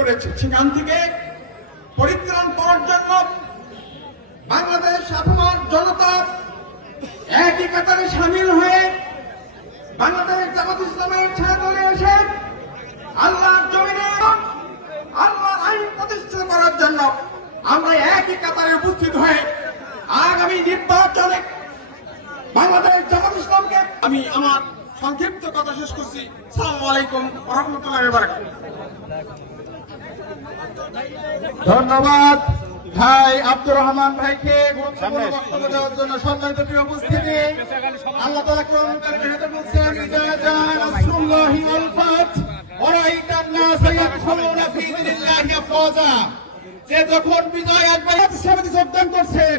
করেছে, সেখান থেকে পরিত্রাণ পাওয়ার জন্য বাংলাদেশ আপামর জনতা একই কাতারে সামিল হয়ে বাংলাদেশ জামাত ইসলামের ছায়াতলে এসে আল্লাহর জমিনে আল্লাহর আইন প্রতিষ্ঠা করার জন্য আমরা একই কাতারে উপস্থিত হয়ে আগামী নির্বাচনে বাংলাদেশ জামাত ইসলামকে আমি আমার সংক্ষিপ্ত কথা শেষ করছি। আসসালামু আলাইকুম ওয়া রাহমাতুল্লাহি ওয়া বারাকাতুহু। ধন্যবাদ ভাই আব্দুর রহমান ভাইকে গুরুত্বপূর্ণ বক্তব্য দেওয়ার জন্য। সম্মানিত প্রিয় উপস্থিতি, আল্লাহ তাআলা কোরআন কারীমে বলছেন, ইযা জাআ নাসরুল্লাহি ওয়াল ফাত ওয়া রাআইতান নাসা ইয়াদখুলুনা ফী দীনিল্লাহি আফওয়াজা, যে যখন বিজয় আসবে ইসলামে যোগদান করছেন,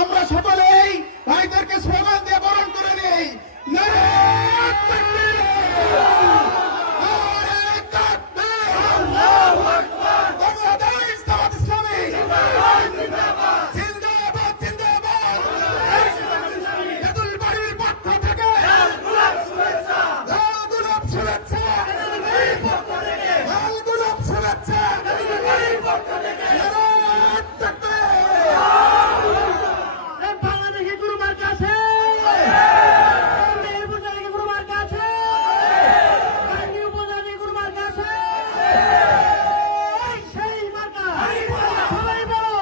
আমরা সকলেই ভাইদেরকে স্লোগান দিয়ে বরণ করে নেই, নারে তাকবীর, নারে তাকবীর, আল্লাহু আকবার, বাংলাদেশ জামাত ইসলামী জিন্দাবাদ, জিন্দাবাদ, জিন্দাবাদ, তেঁতুল বাড়ির পক্ষ থেকে লাল গোলাপ শুভেচ্ছা, লাল গোলাপ শুভেচ্ছা, তেঁতুল বাড়ির পক্ষ থেকে লাল গোলাপ শুভেচ্ছা, তেঁতুল বাড়ির পক্ষ থেকে নারে তাকবীর। বাংলাদেশি গুরুমার কাছে গুরুমার কাছে গুরুমার কাছে সেই মার্কা সবাই বলো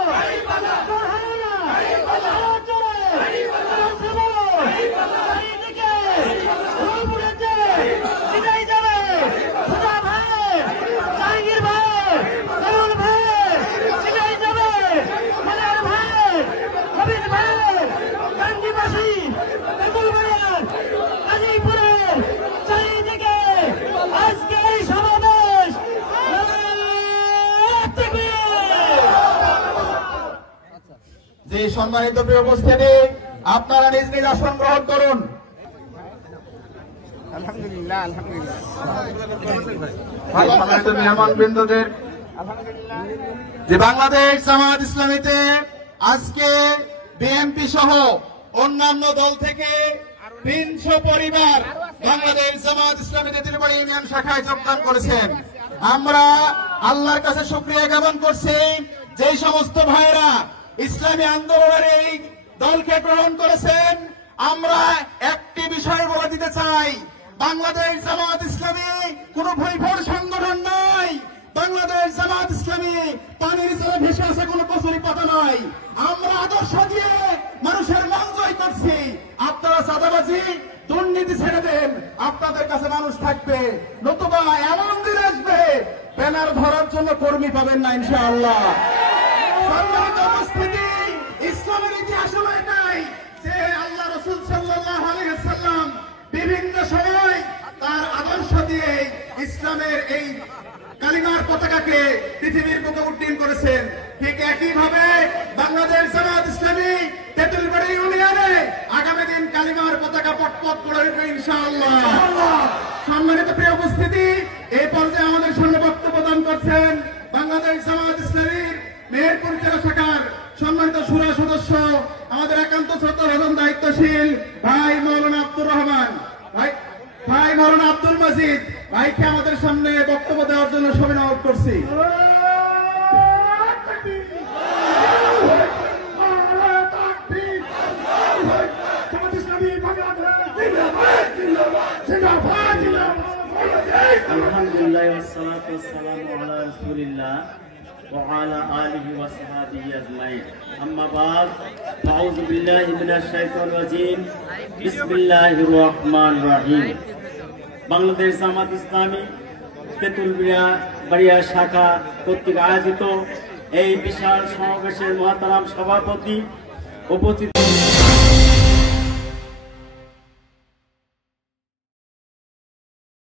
জাহাঙ্গীর ভাই, করুল ভাই, সিটাই যাবে মালার ভাই, হাবিব ভাই, গান্ধীবাসী, তেঁতুলবাড়িয়ার, গাজীপুরের চারিদিকে আজকে এই সমাবেশ। যে সম্মানিত প্রিয় উপস্থিতি, আপনারা নিজ নিজ আসন গ্রহণ করুন। আলহামদুলিল্লাহ, আলহামদুলিল্লাহ, সম্মানিত মেহমানবৃন্দদের, যে বাংলাদেশ জামাত ইসলামীতে আজকে বিএনপি সহ অন্যান্য দল থেকে 300 পরিবার বাংলাদেশ জামাত ইসলামী তেঁতুলবাড়ি ইউনিয়ন শাখায় যোগদান করেছেন। আমরা আল্লাহর কাছে শুকরিয়া জ্ঞাপন করছি, যেই সমস্ত ভাইরা ইসলামী আন্দোলনের এই দলকে গ্রহণ করেছেন। আমরা একটি বিষয় বলে দিতে চাই, বাংলাদেশ জামাত ইসলামী কোন ভৈভর সংগঠন নয়। বাংলাদেশ জামাত ইসলামী পানির জলে ভেসে আসা কোন কচুরি পাতা নয়। আমরা আদর্শ দিয়ে মানুষের মন জয় করছি। আপনারা চাঁদাবাজি দুর্নীতি ছেড়ে দেন, আপনাদের কাছে মানুষ থাকবে, নতুবা এমন দিন আসবে ব্যানার ধরার জন্য কর্মী পাবেন না ইনশাআল্লাহ। সম্মানিত উপস্থিতি, ইসলামের ইতিহাসে এটাই যে আল্লাহ রাসূল সাল্লাল্লাহু আলাইহি ওয়াসাল্লাম বিভিন্ন সময় তার আদর্শ দিয়ে ইসলামের এই কালিমার পতাকাকে পৃথিবীর বুকে উড্ডীন করেছেন। ঠিক একইভাবে বাংলাদেশ জামাত ইসলামী তেঁতুলবাড়ি ইউনিয়নে আগামী দিন কালিমার পতাকা পটপট করে উঠবে ইনশাআল্লাহ। সম্মানিত প্রিয় উপস্থিতি, এই পর্যায়ে আমাদের সামনে বক্তব্য দান করছেন বাংলাদেশ জামাত ইসলামীর মেহেরপুর জেলা শাখার সম্মানিত শুরা সদস্য, আমাদের একান্ত শ্রদ্ধাভাজন দায়িত্বশীল ভাই মৌলানা আব্দুর রহমান, ভাই মৌলানা আব্দুল মজিদ ভাইকে আমাদের সামনে বক্তব্য দেওয়ার জন্য সবিনয় অনুরোধ করছি। আলহামদুলিল্লাহ ওয়াসসালাতু ওয়াসসালামু আলা রাসূলিল্লাহ ওয়া আলা আলিহি ওয়া সাহবিহি আজমাইন। আম্মা বাদ, আউযু বিল্লাহি মিনাশ শাইতানির রাজীম। বিসমিল্লাহির রহমানির রহিম। বাংলাদেশ জামাত ইসলামী তেঁতুলবাড়িয়া শাখা কর্তৃক আয়োজিত এই বিশাল সমাবেশের মহতারাম সভাপতি, উপস্থিত